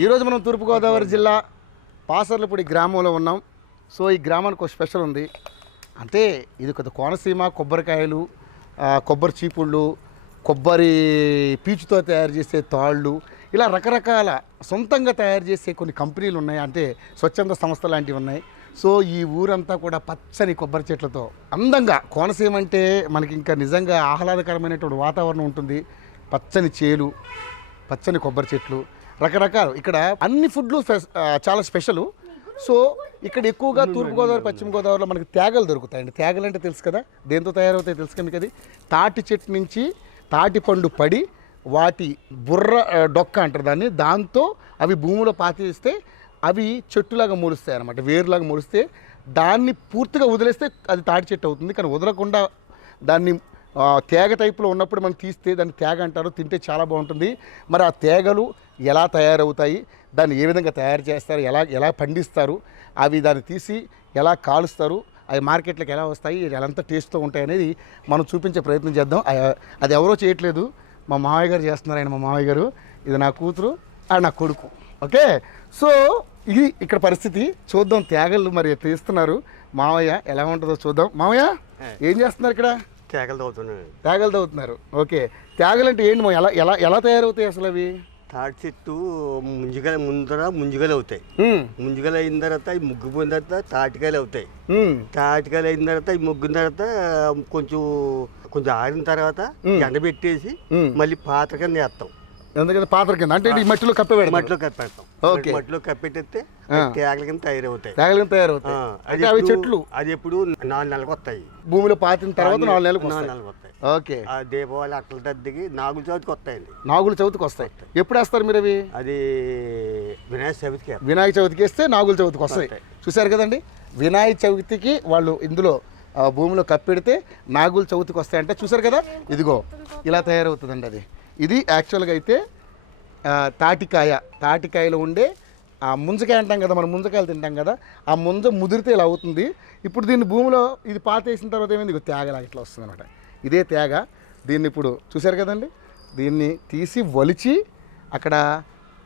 ఈరోజు మనం తూర్పుగోదావరి జిల్లా పాసర్లపూడి గ్రామంలో ఉన్నాం. సో ఈ గ్రామానికి ఒక స్పెషల్ ఉంది. అంటే ఇది కొద్ది కోనసీమ కొబ్బరికాయలు, కొబ్బరి చీపుళ్ళు, కొబ్బరి పీచుతో తయారు చేసే తాళ్ళు, ఇలా రకరకాల సొంతంగా తయారు చేసే కొన్ని కంపెనీలు ఉన్నాయి. అంటే స్వచ్ఛంద సంస్థ లాంటివి ఉన్నాయి. సో ఈ ఊరంతా కూడా పచ్చని కొబ్బరి చెట్లతో అందంగా, కోనసీమ అంటే మనకి ఇంకా నిజంగా ఆహ్లాదకరమైనటువంటి వాతావరణం ఉంటుంది. పచ్చని చేలు, పచ్చని కొబ్బరి చెట్లు, రకరకాలు. ఇక్కడ అన్ని ఫుడ్లు చాలా స్పెషలు. సో ఇక్కడ ఎక్కువగా తూర్పుగోదావరి, పశ్చిమ గోదావరిలో మనకి తేగలు దొరుకుతాయండి. తేగలు అంటే తెలుసు కదా, దేంతో తయారవుతాయి తెలుసు కదా మీకు. అది తాటి చెట్టు నుంచి తాటి పండు పడి వాటి బుర్ర డొక్క అంటారు దాన్ని, దాంతో అవి భూమిలో పాతిస్తే అవి చెట్టులాగా మొలుస్తాయి అన్నమాట, వేరులాగా మొలిస్తే దాన్ని పూర్తిగా వదిలేస్తే అది తాటి చెట్టు అవుతుంది. కానీ వదలకుండా దాన్ని తేగ టైపులో ఉన్నప్పుడు మనం తీస్తే దాన్ని తేగ అంటారు. తింటే చాలా బాగుంటుంది. మరి ఆ తేగలు ఎలా తయారవుతాయి, దాన్ని ఏ విధంగా తయారు చేస్తారు, ఎలా పండిస్తారు, అవి దాన్ని తీసి ఎలా కాలుస్తారు, అవి మార్కెట్లోకి ఎలా వస్తాయి, ఎంత టేస్ట్తో ఉంటాయి అనేది మనం చూపించే ప్రయత్నం చేద్దాం. అది ఎవరో చేయట్లేదు, మా మామయ్య గారు చేస్తున్నారు. ఆయన మా మామయ్య గారు, ఇది నా కూతురు, నా కొడుకు. ఓకే, సో ఇది ఇక్కడ పరిస్థితి. చూద్దాం తేగలు మరి తీస్తున్నారు. మామయ్య ఎలా ఉంటుందో చూద్దాం. మామయ్య ఏం చేస్తున్నారు ఇక్కడ? తేగలు తవ్వుతున్నారు. ఓకే, తేగలు అంటే ఏంటి? ఎలా ఎలా ఎలా తయారవుతాయి అసలు అవి? తాటి చెట్టు ముంజుగలు అవుతాయి. ముంజుగలు అయిన తర్వాత ఈ ముగ్గిపోయిన తర్వాత తాటికాయలు అవుతాయి. తాటికాయలు అయిన తర్వాత ఈ ముగ్గిన తర్వాత కొంచెం కొంచెం ఆరిన తర్వాత ఎండబెట్టేసి మళ్ళీ పాత్ర కింద వేస్తాం. ఎందుకంటే పాత్ర కింద అంటే మట్టిలో కప్పెడతాం. మట్టిలో కప్పెట్టేస్తే తేగల కింద తయారవుతాయి. తేగల కింద తయారవుతాయి. అంటే అవి చెట్లు అది ఎప్పుడు 4 నెలలకు వస్తాయి. భూమిలో పాతిన తర్వాత 4 నెలలకు వస్తాయి. ఓకే, దీపావళి అట్ల తద్దికి నాగుల చవితికి వస్తాయండి. నాగుల చవితికి వస్తాయి. ఎప్పుడు వేస్తారు మీరు అవి? అది వినాయక చవితికి వేస్తే నాగుల చవితికి వస్తాయి. చూసారు కదండి, వినాయక చవితికి వాళ్ళు ఇందులో భూమిలో కప్పెడితే నాగుల చవితికి వస్తాయంటే చూసారు కదా. ఇదిగో ఇలా తయారవుతుందండి. అది ఇది యాక్చువల్గా అయితే తాటికాయలో ఉండే ముంజకాయ అంటాం కదా, మనం ముంజకాయలు తింటాం కదా, ఆ ముంజ ముదిరితే ఇలా అవుతుంది. ఇప్పుడు దీన్ని భూమిలో ఇది పాతేసిన తర్వాత ఏమైంది, ఇక తేగలాగా ఇట్లా వస్తుంది అనమాట. ఇదే తేగ. దీన్ని ఇప్పుడు చూసారు కదండి, దీన్ని తీసి వలిచి అక్కడ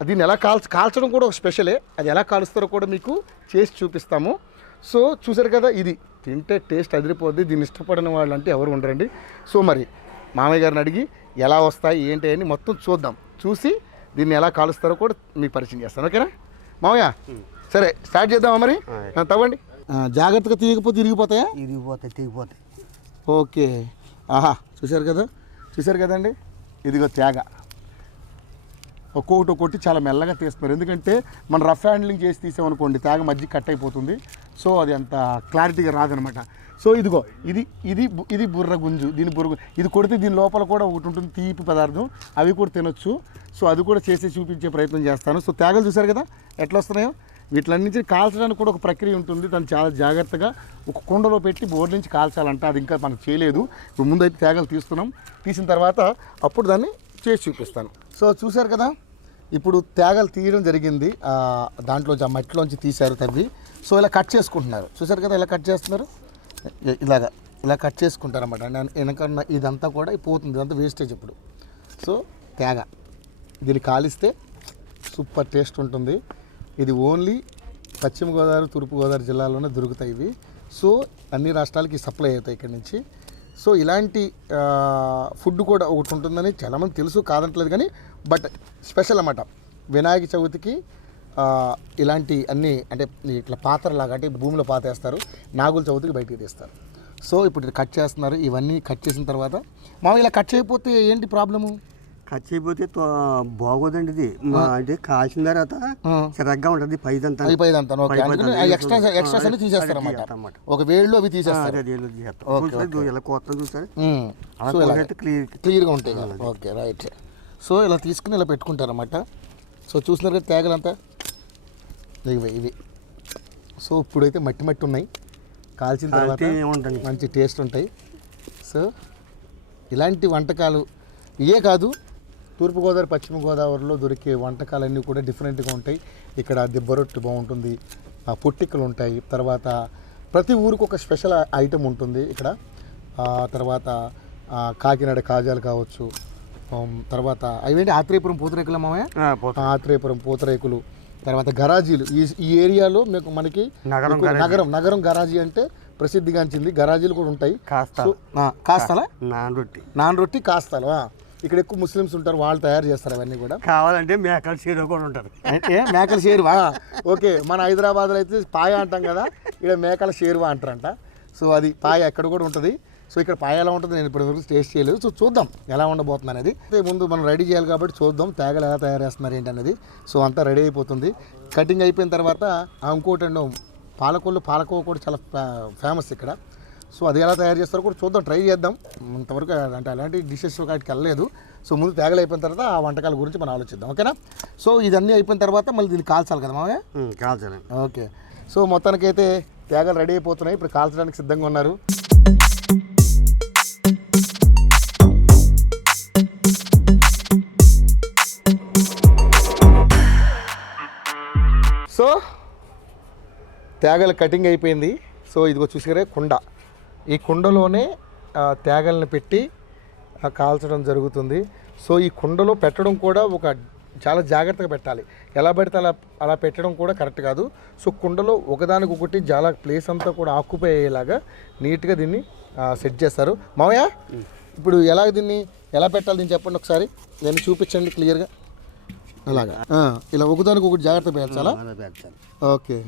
దీన్ని ఎలా కాల్చడం కూడా ఒక స్పెషలే. అది ఎలా కాలుస్తారో కూడా మీకు చేసి చూపిస్తాము. సో చూసారు కదా, ఇది తింటే టేస్ట్ అదిరిపోద్ది. దీన్ని ఇష్టపడిన వాళ్ళు అంటే ఎవరు ఉండరండి. సో మరి మామయ్య గారిని అడిగి ఎలా వస్తాయి ఏంటి అని మొత్తం చూద్దాం. చూసి దీన్ని ఎలా కాలుస్తారో కూడా మీకు పరిచయం చేస్తాను. ఓకేనా మామయ్య? సరే స్టార్ట్ చేద్దామా మరి? తవ్వండి. జాగ్రత్తగా తీయకపోతే ఇరిగిపోతాయా? తెగిపోతాయి. ఓకే, ఆహా చూసారు కదండి, ఇదిగో తేగ. ఒక్కొక్కటి చాలా మెల్లగా తీస్తున్నారు. ఎందుకంటే మనం రఫ్ హ్యాండ్లింగ్ చేసి తీసామనుకోండి తేగ మధ్య కట్ అయిపోతుంది. సో అది అంత క్లారిటీగా రాదనమాట. సో ఇదిగో ఇది బుర్ర గుంజు. ఇది కొడితే దీని లోపల కూడా ఒకటి ఉంటుంది, తీపి పదార్థం, అవి కూడా తినొచ్చు. సో అది కూడా చేసి చూపించే ప్రయత్నం చేస్తాను. సో తేగలు చూసారు కదా ఎట్లా వస్తున్నాయో. వీటిలన్నించి కాల్చడానికి కూడా ఒక ప్రక్రియ ఉంటుంది. దాన్ని చాలా జాగ్రత్తగా ఒక కుండలో పెట్టి బోర్డు నుంచి కాల్చాలంట. అది ఇంకా మనం చేయలేదు. ఇప్పుడు ముందైతే తేగలు తీసిన తర్వాత అప్పుడు దాన్ని చేసి చూపిస్తాను. సో చూసారు కదా, ఇప్పుడు తేగలు తీయడం జరిగింది. దాంట్లో మట్టిలోంచి తీశారు తవ్వి. సో ఇలా కట్ చేసుకుంటున్నారు. చూసారు కదా, ఇలా కట్ చేస్తున్నారు. ఇలా కట్ చేసుకుంటారు అన్నమాట. వెనకన్నా ఇదంతా కూడా పోతుంది, ఇదంతా వేస్టేజ్ ఇప్పుడు. సో తేగ దీన్ని కాలిస్తే సూపర్ టేస్ట్ ఉంటుంది. ఇది ఓన్లీ పశ్చిమ గోదావరి, తూర్పుగోదావరి జిల్లాలోనే దొరుకుతాయి ఇవి. సో అన్ని రాష్ట్రాలకి సప్లై అవుతాయి ఇక్కడి నుంచి. సో ఇలాంటి ఫుడ్ కూడా ఒకటి ఉంటుందని చాలామంది తెలుసు, కాదంటలేదు. కానీ బట్ స్పెషల్ అన్నమాట. వినాయక చవితికి ఇలాంటి అన్నీ అంటే ఇట్లా పాత్రలాగా అంటే భూమిలో పాతేస్తారు, నాగుల చవితికి బయటికి తీస్తారు. సో ఇప్పుడు ఇది కట్ చేస్తున్నారు. ఇవన్నీ కట్ చేసిన తర్వాత ఇలా కట్ చేయకపోతే ఏంటి ప్రాబ్లము? కట్ చేయకపోతే బాగోదండి. ఇది అంటే కాల్చిన తర్వాత చిరగ్గా ఉంటుంది. పైదంతా ఎక్స్ట్రాస్ అన్ని తీసేస్తారు అన్నమాట. ఒక వేళ్ళు అవి తీసేస్తారు. ఇలా కొత్త చూసారు, క్లియర్గా ఉంటాయి. Okay right. సో ఇలా తీసుకుని ఇలా పెట్టుకుంటారు అన్నమాట. సో చూసినారు కదా తేగలంతా ఇవి. సో ఇప్పుడైతే మట్టి ఉన్నాయి. కాల్చిన తర్వాత మంచి టేస్ట్ ఉంటాయి. సో ఇలాంటి వంటకాలు ఇవే కాదు, తూర్పుగోదావరి, పశ్చిమ గోదావరిలో దొరికే వంటకాలన్నీ కూడా డిఫరెంట్గా ఉంటాయి. ఇక్కడ దిబ్బరొట్టు బాగుంటుంది, పొట్టిక్కలు ఉంటాయి. తర్వాత ప్రతి ఊరికి ఒక స్పెషల్ ఐటెం ఉంటుంది ఇక్కడ. తర్వాత కాకినాడ కాజాలు కావచ్చు, తర్వాత అవేంటి ఆత్రేయపురం పూతరేకులు మామయ్య, ఆత్రేయపురం పూతరేకులు, తర్వాత గరాజీలు. ఈ ఏరియాలో మీకు మనకి నగరం గరాజీ అంటే ప్రసిద్ధిగాంచింది. గరాజీలు కూడా ఉంటాయి. కాస్తాలా నాన్ రొట్టి కాస్తాలు. ఇక్కడ ఎక్కువ ముస్లిమ్స్ ఉంటారు, వాళ్ళు తయారు చేస్తారు అవన్నీ కూడా. కావాలంటే మేకల షేరు కూడా ఉంటారు. మేకల షేరువా? ఓకే, మన హైదరాబాద్లో అయితే పాయ అంటాం కదా, ఇక్కడ మేకల షేరువా అంటారంట. సో అది పాయ ఎక్కడ కూడా ఉంటుంది. సో ఇక్కడ పాయ ఎలా ఉంటుంది నేను ఇప్పటివరకు టేస్ట్ చేయలేదు. సో చూద్దాం ఎలా ఉండబోతుంది అనేది. ముందు మనం రెడీ చేయాలి కాబట్టి చూద్దాం తేగలు ఎలా తయారు చేస్తున్నారు ఏంటి అనేది. సో అంతా రెడీ అయిపోతుంది. కటింగ్ అయిపోయిన తర్వాత ఇంకోటి అండి పాలకోవ కూడా చాలా ఫేమస్ ఇక్కడ. సో అది ఎలా తయారు చేస్తారో కూడా చూద్దాం, ట్రై చేద్దాం. ఇంతవరకు అంటే అలాంటి డిషెస్ వాటికి వెళ్ళలేదు. సో ముందు తేగలు అయిపోయిన తర్వాత ఆ వంటకాల గురించి మనం ఆలోచిద్దాం, ఓకేనా? సో ఇదన్నీ అయిపోయిన తర్వాత మళ్ళీ దీన్ని కాల్చాలి కదా మామయ్య? కాల్చాలి. ఓకే, సో మొత్తానికైతే తేగలు రెడీ అయిపోతున్నాయి. ఇప్పుడు కాల్చడానికి సిద్ధంగా ఉన్నారు. సో తేగలు కటింగ్ అయిపోయింది. సో ఇదిగో చూసారే కుండ. ఈ కుండలోనే తేగల్ని పెట్టి కాల్చడం జరుగుతుంది. సో ఈ కుండలో పెట్టడం కూడా చాలా జాగ్రత్తగా పెట్టాలి. ఎలా పెడితే అలా పెట్టడం కూడా కరెక్ట్ కాదు. సో కుండలో ఒకదానికొకటి చాలా ప్లేస్ అంతా కూడా ఆక్యుపై అయ్యేలాగా నీట్గా దీన్ని సెట్ చేస్తారు. మామయ్య ఇప్పుడు దీన్ని ఎలా పెట్టాలి దీన్ని చెప్పండి ఒకసారి, దాన్ని చూపించండి క్లియర్గా. అలాగా ఇలా ఒకదానికొకటి జాగ్రత్త పెట్టాలా? ఓకే.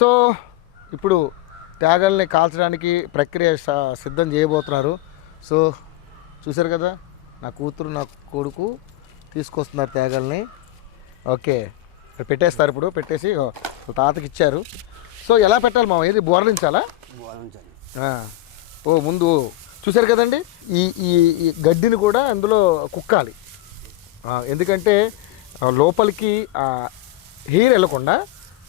సో ఇప్పుడు తేగల్ని కాల్చడానికి ప్రక్రియ సిద్ధం చేయబోతున్నారు. సో చూసారు కదా, నా కూతురు నా కొడుకు తీసుకొస్తున్నారు తేగల్ని. ఓకే, ఇక్కడ పెట్టేస్తారు. ఇప్పుడు పెట్టేసి తాతకి ఇచ్చారు. సో ఎలా పెట్టాలి మామ? ఇది బోర్లించాలా? ఓ ముందు చూసారు కదండి, ఈ గడ్డిని కూడా అందులో కుక్కాలి. ఎందుకంటే లోపలికి హీర్ వెళ్ళకుండా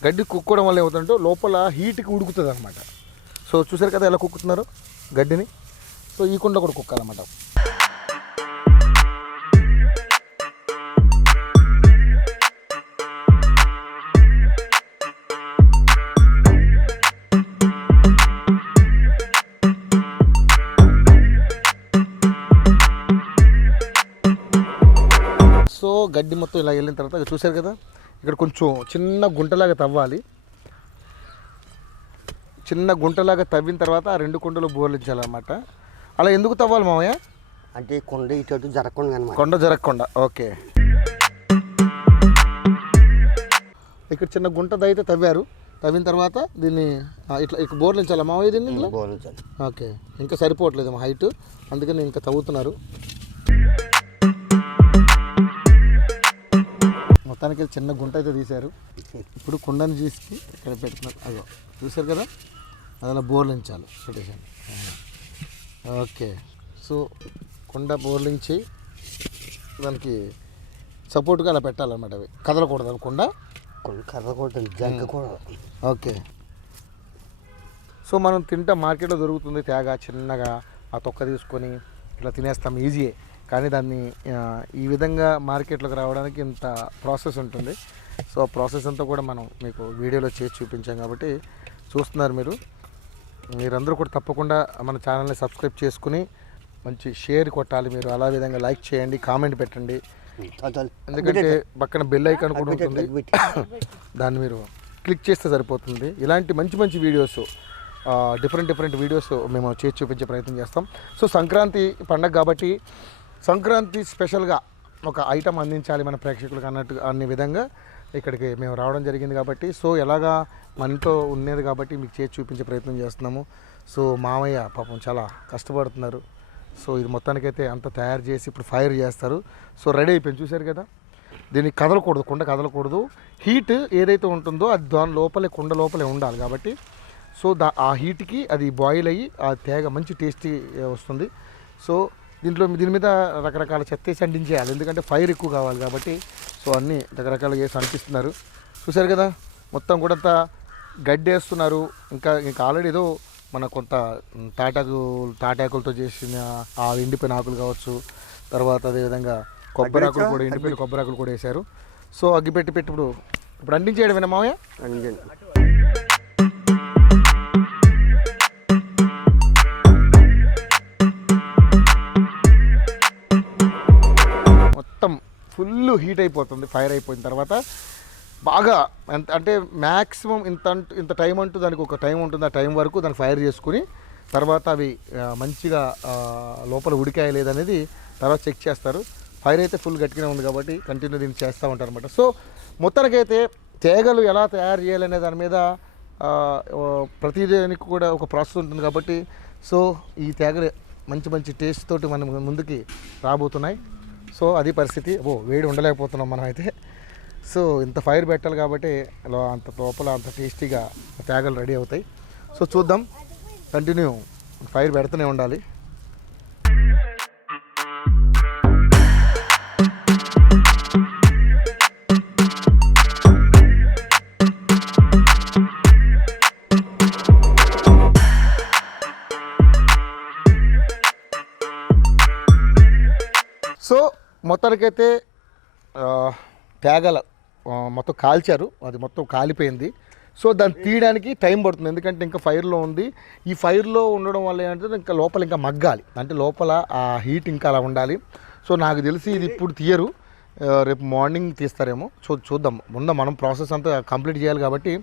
గడ్డి కుక్కడం వల్ల ఏమవుతుందంటే లోపల హీట్కి ఉడుకుతుంది అనమాట. సో చూసారు కదా ఎలా కుక్కుతున్నారు గడ్డిని. సో ఈ కుండ కూడా కుక్కాలన్నమాట. సో గడ్డి మొత్తం ఇలా వెళ్ళిన తర్వాత చూసారు కదా, ఇక్కడ కొంచెం చిన్న గుంటలాగా తవ్వాలి. చిన్న గుంటలాగా తవ్విన తర్వాత ఆ రెండు కుండలు బోర్లించాలన్నమాట. అలా ఎందుకు తవ్వాలి మామయ్య? అంటే కొండ ఇటు జరగకుండా. కొండ జరగకుండా. ఓకే, ఇక్కడ చిన్న గుంట అయితే తవ్వారు. తవ్విన తర్వాత దీన్ని ఇట్లా బోర్లించాలా మామయ్య? దీన్ని బోర్లించాలి. ఓకే, ఇంకా సరిపోవట్లేదు మా హైట్, అందుకని ఇంకా తవ్వుతున్నారు. మొత్తానికి చిన్న గుంట అయితే తీశారు. ఇప్పుడు కుండని తీసి ఇక్కడ పెడుతున్నారు. అదో చూసారు కదా, అలా బోర్లించాలి పెట్టేసాను. ఓకే, సో కుండ బోర్లించి దానికి సపోర్ట్గా అలా పెట్టాలన్నమాట. అవి కదలకూడదు కుండ, కదలకూడదు, జగ్గకూడదు. ఓకే, సో మనం తింటా మార్కెట్లో దొరుకుతుంది తేగ, చిన్నగా ఆ తొక్క తీసుకొని ఇట్లా తినేస్తాం, ఈజీయే. కానీ దాన్ని ఈ విధంగా మార్కెట్లోకి రావడానికి ఇంత ప్రాసెస్ ఉంటుంది. సో ఆ ప్రాసెస్ అంతా కూడా మనం మీకు వీడియోలో చేసి చూపించాం కాబట్టి చూస్తున్నారు మీరందరూ కూడా తప్పకుండా మన ఛానల్ని సబ్స్క్రైబ్ చేసుకుని మంచి షేర్ కొట్టాలి. మీరు అలా విధంగా లైక్ చేయండి, కామెంట్ పెట్టండి. ఎందుకంటే పక్కన బెల్ ఐకాన్ కూడా ఉంటుంది, దాన్ని మీరు క్లిక్ చేస్తే సరిపోతుంది. ఇలాంటి మంచి మంచి వీడియోస్, డిఫరెంట్ వీడియోస్ మేము చేసి చూపించే ప్రయత్నం చేస్తాం. సో సంక్రాంతి పండగ కాబట్టి సంక్రాంతి స్పెషల్గా ఒక ఐటమ్ అందించాలి మన ప్రేక్షకులకు అనే విధంగా ఇక్కడికి మేము రావడం జరిగింది కాబట్టి. సో ఎలాగా మన ఇంట్లో ఉన్నది కాబట్టి మీకు చేసి చూపించే ప్రయత్నం చేస్తున్నాము. సో మామయ్య పాపం చాలా కష్టపడుతున్నారు. సో ఇది మొత్తానికైతే అంత తయారు చేసి ఇప్పుడు ఫైర్ చేస్తారు. సో రెడీ అయిపోయింది చూశారు కదా. దీన్ని కదలకూడదు, కుండ కదలకూడదు. హీట్ ఏదైతే ఉంటుందో అది దాని లోపలే, కుండ లోపలే ఉండాలి కాబట్టి. సో ఆ హీట్కి అది బాయిల్ అయ్యి ఆ తేగ మంచి టేస్టీ వస్తుంది. సో దీని మీద రకరకాల చెత్త వేసి అంటించేయాలి, ఎందుకంటే ఫైర్ ఎక్కువ కావాలి కాబట్టి. సో అన్నీ రకరకాలుగా వేసి అంటిస్తున్నారు. చూసారు కదా, మొత్తం కూడా గడ్డి వేస్తున్నారు. ఇంకా ఆల్రెడీ ఏదో మన కొంత తాటాకులతో చేసిన ఆ ఎండిపోయిన ఆకులు కావచ్చు, తర్వాత అదేవిధంగా కొబ్బరాకులు కూడా, ఎండిపోయిన కొబ్బరాకులు కూడా వేశారు. సో అగ్గి పెట్టి ఇప్పుడు అంటించేయడం వినా మామయ్య. మొత్తం ఫుల్ హీట్ అయిపోతుంది. ఫైర్ అయిపోయిన తర్వాత బాగా అంటే మ్యాక్సిమం ఇంత టైం అంటూ దానికి ఒక టైం ఉంటుంది. ఆ టైం వరకు దానికి ఫైర్ చేసుకుని తర్వాత అవి మంచిగా లోపల ఉడికాయ లేదనేది తర్వాత చెక్ చేస్తారు. ఫైర్ అయితే ఫుల్ గట్టిగానే ఉంది కాబట్టి కంటిన్యూ దీన్ని చేస్తూ ఉంటారు అనమాట. సో మొత్తానికైతే తేగలు ఎలా తయారు చేయాలనే దాని మీద ప్రతిదానికి కూడా ఒక ప్రాసెస్ ఉంటుంది కాబట్టి సో ఈ తేగలు మంచి టేస్ట్ తోటి మనం ముందుకి రాబోతున్నాయి. సో అది పరిస్థితి. వేడి ఉండలేకపోతున్నాం మనం అయితే. సో ఇంత ఫైర్ పెట్టాలి కాబట్టి అంత లోపల అంత టేస్టీగా తేగలు రెడీ అవుతాయి. సో చూద్దాం, కంటిన్యూ ఫైర్ పెడుతూనే ఉండాలి. సో మొత్తానికైతే తేగల మొత్తం కాల్చారు, అది మొత్తం కాలిపోయింది. సో దాన్ని తీయడానికి టైం పడుతుంది, ఎందుకంటే ఇంకా ఫైర్లో ఉంది. ఈ ఫైర్లో ఉండడం వల్ల ఏంటంటే ఇంకా లోపల ఇంకా మగ్గాలి, అంటే లోపల ఆ హీట్ ఇంకా అలా ఉండాలి. సో నాకు తెలిసి ఇది ఇప్పుడు తీయరు, రేపు మార్నింగ్ తీస్తారేమో. చూద్దాం. ముందు మనం ప్రాసెస్ అంతా కంప్లీట్ చేయాలి కాబట్టి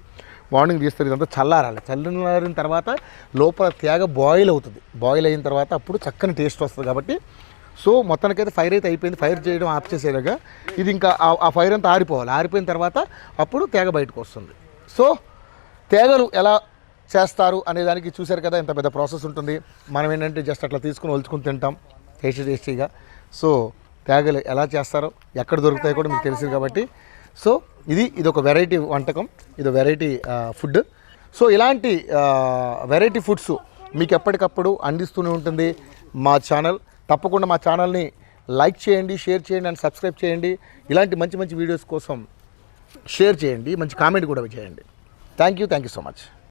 మార్నింగ్ తీస్తారు. ఇదంతా చల్లారిన తర్వాత లోపల తేగ బాయిల్ అవుతుంది. బాయిల్ అయిన తర్వాత అప్పుడు చక్కని టేస్ట్ వస్తుంది కాబట్టి. సో మొత్తానికైతే ఫైర్ అయితే అయిపోయింది. ఫైర్ చేయడం ఆఫ్ చేసేలాగా ఇది ఇంకా ఆ ఫైర్ అంతా ఆరిపోవాలి. ఆరిపోయిన తర్వాత అప్పుడు తేగ బయటకు వస్తుంది. సో తేగలు ఎలా చేస్తారు అనే దానికి చూశారు కదా, ఇంత పెద్ద ప్రాసెస్ ఉంటుంది. మనం ఏంటంటే జస్ట్ అట్లా తీసుకుని ఒలుచుకుని తింటాం టేస్టీగా. సో తేగలు ఎలా చేస్తారో, ఎక్కడ దొరుకుతాయో కూడా మీకు తెలిసింది కాబట్టి. సో ఇది ఒక వెరైటీ వంటకం, ఇది వెరైటీ ఫుడ్. సో ఇలాంటి వెరైటీ ఫుడ్స్ మీకు ఎప్పటికప్పుడు అందిస్తూనే ఉంటుంది మా ఛానల్. తప్పకుండా మా ఛానల్ని లైక్ చేయండి, షేర్ చేయండి అండ్ సబ్స్క్రైబ్ చేయండి. ఇలాంటి మంచి వీడియోస్ కోసం షేర్ చేయండి, మంచి కామెంట్ కూడా చేయండి. Thank you so much.